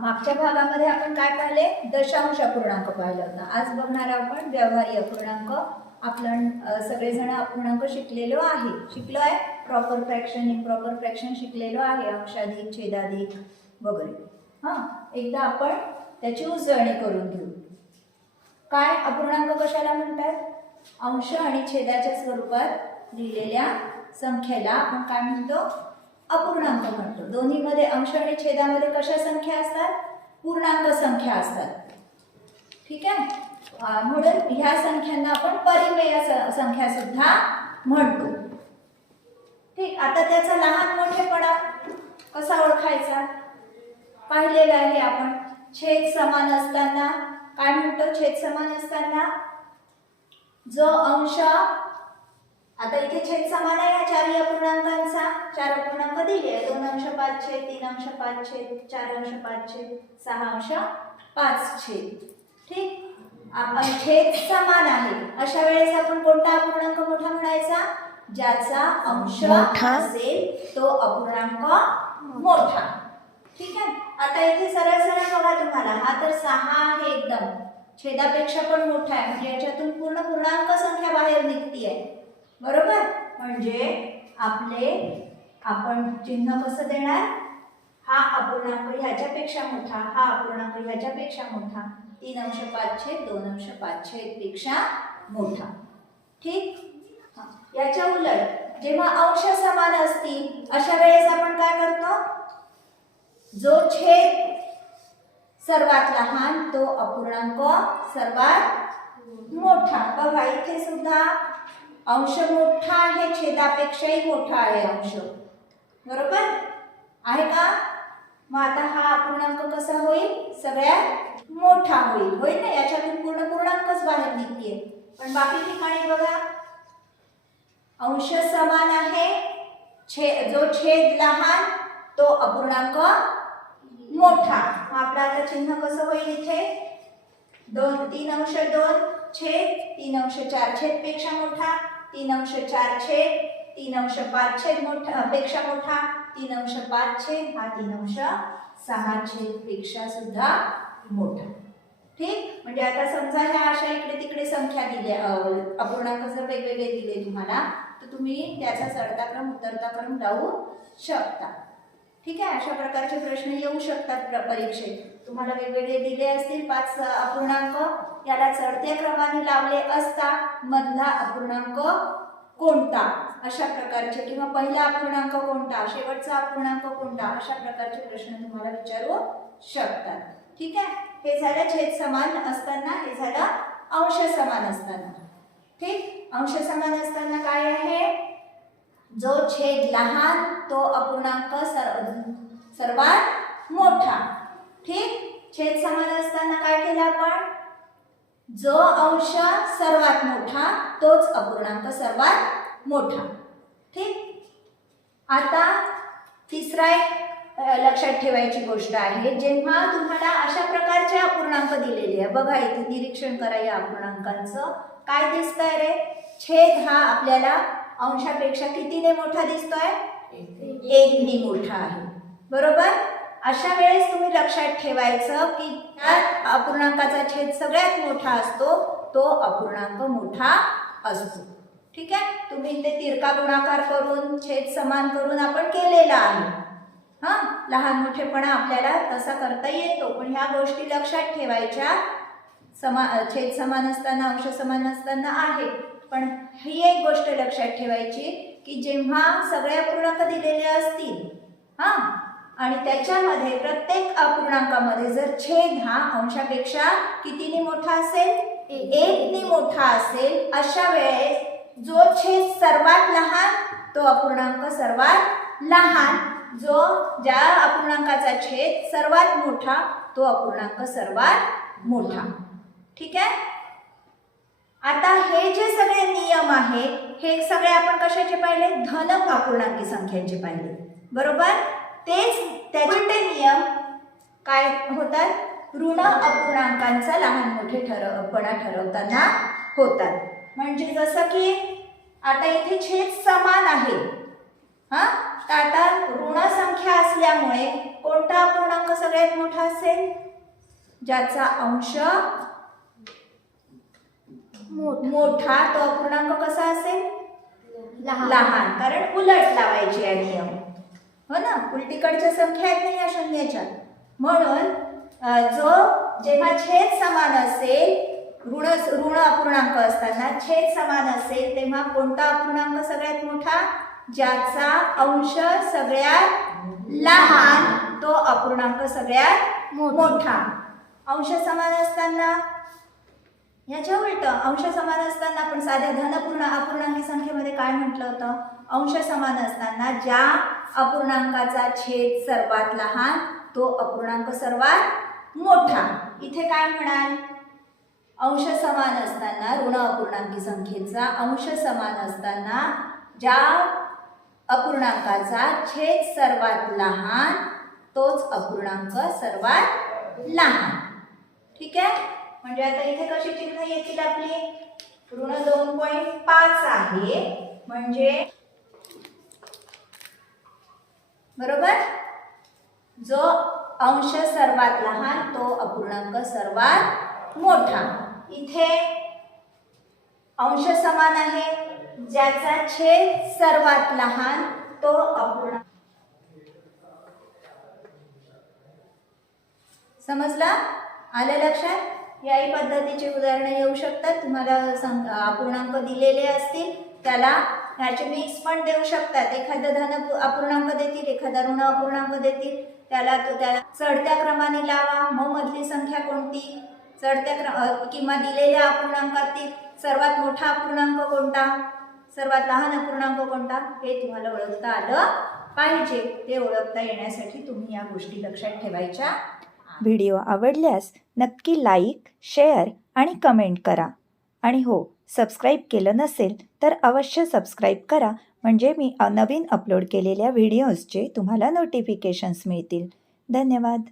मागच्या भागामध्ये आपण काय पाहिले? दशांश अपूर्णांक पाहिला होता. आज बघणार आपण व्यवहारी अपूर्णांक. आपण सगळेजण अपूर्णांक शिकलो आहे. प्रॉपर फ्रॅक्शन, इम्प्रॉपर फ्रॅक्शन शिकलेलो आहे, अंशाधिक, छेदाधिक वगैरे. एकदा आपण त्याची उजळणी करून घेऊ. काय अपूर्णांक कशाला म्हणतात? अंश आणि छेदाच्या स्वरूपात लिहिलेल्या संख्येला आपण काय म्हणतो? अपूर्णांक म्हणतो. दोन्हीमध्ये अंश आणि छेदामध्ये कशा संख्या असतात? पूर्णांक संख्या असतात. ठीक आहे. म्हणून ह्या संख्यांना आपण परिमेय संख्या सुद्धा म्हणतो. ठीक. आता त्याचा लहान मोठेपणा कसा ओळखायचा पाहिलेला आहे आपण. छेद समान असताना काय म्हणतो? छेद समान असताना जो अंश, आता इथे छेद समान आहे या चारही अपूर्णांकांचा. 4 अपूर्णांक दिले, 2 अंश 5 छेद, 3 अंश 5 छेद, 4 अंश 5 छेद, 6 अंश 5 छेद. ठीक. आपण छेद समान आहे अशा वेळेस आपण कोणता अपूर्णांक मोठा म्हणायचा? ज्याचा अंश असेल तो अपूर्णांक मोठा. ठीक आहे. आता इथे सरळ सरळ बघा तुम्हाला, हा तर 6 आहे, एकदम छेदापेक्षा पण मोठा आहे, म्हणजे याच्यातून पूर्ण पूर्णांक संख्या बाहेर निघतीये. बरोबर. म्हणजे आपण चिन्ह कसं देणार? हा अपूर्णांक ह्याच्यापेक्षा मोठा, हा अपूर्णांक ह्याच्यापेक्षा मोठा, 3 अंश 5 छेद, 2 अंश 5 छेद पेक्षा मोठा. ठीक. याच्या उलट जेव्हा अंश समान असतील अशा वेळेस आपण काय करतो? जो छेद सर्वात लहान तो अपूर्णांक सर्वात मोठा. बघा इथे सुद्धा अंश मोठा आहे, छेदापेक्षाही मोठा आहे अंश. बरोबर आहे का? मग आता हा अपूर्णांक कसा होईल? सगळ्यात मोठा होईल. होईल ना? याच्यातून पूर्ण पूर्णांकच बाहेर निघते. पण बाकी ठिकाणी बघा अंश समान आहे, जो छेद लहान तो अपूर्णांक मोठा. आपलं आता चिन्ह कसं होईल इथे? 3 अंश 2 छेद, 3 अंश 4 छेद पेक्षा मोठा, 3 अंश 4 छेद, 3 अंश 5 छेद मोठा पेक्षा मोठा, 3 अंश 5 छेद, हा 3 अंश 6 छेद पेक्षा सुद्धा मोठा. ठीक. म्हणजे आता समजा ह्या अशा इकडे तिकडे संख्या दिल्या, अपूर्णांक जर वेगवेगळे दिले तुम्हाला, तर तुम्ही त्याचा चढता क्रम उतरता क्रम लावू शकता. ठीक आहे. अशा प्रकारचे प्रश्न येऊ शकतात परीक्षेत. तुम्हाला वेगवेगळे दिले असतील 5 अपूर्णांक, याला चढत्या क्रमाने लावले असता मधला अपूर्णांक कोणता, अशा प्रकारचे, किंवा पहिला अपूर्णांक कोणता, शेवटचा अपूर्णांक कोणता, अशा प्रकारचे प्रश्न तुम्हाला विचारू शकतात. ठीक आहे. हे झालं छेद समान असताना, हे झालं अंश समान असताना. ठीक. अंश समान असताना काय आहे? जो छेद लहान तो अपूर्णांक सर्वात मोठा. ठीक. छेद समान असताना काय केलं आपण? जो अंश सर्वात मोठा तोच अपूर्णांक सर्वात मोठा. ठीक. आता तिसरा एक लक्षात ठेवायची गोष्ट आहे, जेव्हा तुम्हाला अशा प्रकारचे अपूर्णांक दिलेले आहे, बघा इथे निरीक्षण करा या अपूर्णांकांचं. काय दिसतंय रे? छेद हा आपल्याला अंशापेक्षा कितीने मोठा दिसतोय? 1 ने मोठा आहे. बरोबर. अशा वेळेस तुम्ही लक्षात ठेवायचं की त्या अपूर्णांकाचा छेद सगळ्यात मोठा असतो तो अपूर्णांक मोठा असतो. ठीक आहे. तुम्ही ते तिरका गुणाकार करून छेद समान करून आपण केलेला आहे. लहान मोठेपणा आपल्याला तसा करता येतो, पण ह्या गोष्टी लक्षात ठेवायच्या. छेद समान असताना अंश समान असताना आहे, पण ही एक गोष्ट लक्षात ठेवायची की जेव्हा सगळे अपूर्णांक दिलेले असतील आणि त्याच्यामध्ये प्रत्येक अपूर्णांकामध्ये जर छेद हा अंशापेक्षा कितीने मोठा असेल? 1 ने मोठा असेल, अशा वेळेस जो छेद सर्वात लहान तो अपूर्णांक सर्वात लहान, ज्या अपूर्णांकाचा छेद सर्वात मोठा तो अपूर्णांक सर्वात मोठा. ठीक आहे. आता हे जे सगळे नियम आहे हे सगळे आपण कशाचे पाहिले? धन अपूर्णांकी संख्यांचे पाहिले. बरोबर. तेच त्याचे नियम काय होतात? ऋण अपूर्णांकांचा लहान मोठेपणा ठरवताना होतात. म्हणजे जसं की आता इथे छेद समान आहे, तर आता ऋण संख्या असल्यामुळे कोणता अपूर्णांक सगळ्यात मोठा असेल? असेल? ज्याचा अंश मोठा तो अपूर्णांक कसा असेल? लहान. कारण उलट लावायची आहे नियम, हो ना. उलटीकडच्या संख्या आहेत नाही या शून्याच्या. म्हणून जो जेव्हा छेद समान असेल, ऋण अपूर्णांक असताना छेद समान असेल, तेव्हा कोणता अपूर्णांक सगळ्यात मोठा? ज्याचा अंश सगळ्यात लहान तो अपूर्णांक सगळ्यात मोठा. अंश समान असताना याच्या उलट, अंश समान असताना आपण साध्या अपूर्णांकी संख्येमध्ये काय म्हटलं होतं? अंश समान असताना ज्या अपूर्णांकाचा छेद सर्वात लहान तो अपूर्णांक सर्वात मोठा. इथे काय म्हणाल? अंश समान असताना ऋण अपूर्णांकी संख्येचा अंश समान असताना ज्या अपूर्णांकाचा छेद सर्वात लहान तोच अपूर्णांक सर्वात लहान. ठीक आहे. म्हणजे आता इथे कशी चिन्ह येतील आपली? ऋण 2.5 आहे म्हणजे बरोबर, जो अंश सर्वात लहान तो अपूर्णांक सर्वात मोठा. इथे अंश समान आहे, ज्याचा छेद सर्वात लहान तो अपूर्णांक. समजला? आलं लक्षात? याही पद्धतीचे उदाहरणं येऊ शकतात. तुम्हाला अपूर्णांक दिलेले असतील त्याला ह्याचे मिक्स पण देऊ शकतात. एखादा धन अपूर्णांक देतील, एखादा ऋण अपूर्णांक देतील, त्याला चढत्या क्रमाने लावा. मग मधली संख्या कोणती? किंवा दिलेल्या अपूर्णांकातील सर्वात मोठा अपूर्णांक कोणता, सर्वात लहान अपूर्णांक कोणता, हे तुम्हाला ओळखता आलं पाहिजे. ते ओळखता येण्यासाठी तुम्ही या गोष्टी लक्षात ठेवायच्या. व्हिडिओ आवडल्यास नक्की लाईक, शेअर आणि कमेंट करा. आणि हो, सबस्क्राईब केलं नसेल तर अवश्य सबस्क्राईब करा, म्हणजे मी नवीन अपलोड केलेल्या व्हिडिओजचे तुम्हाला नोटिफिकेशन्स मिळतील. धन्यवाद.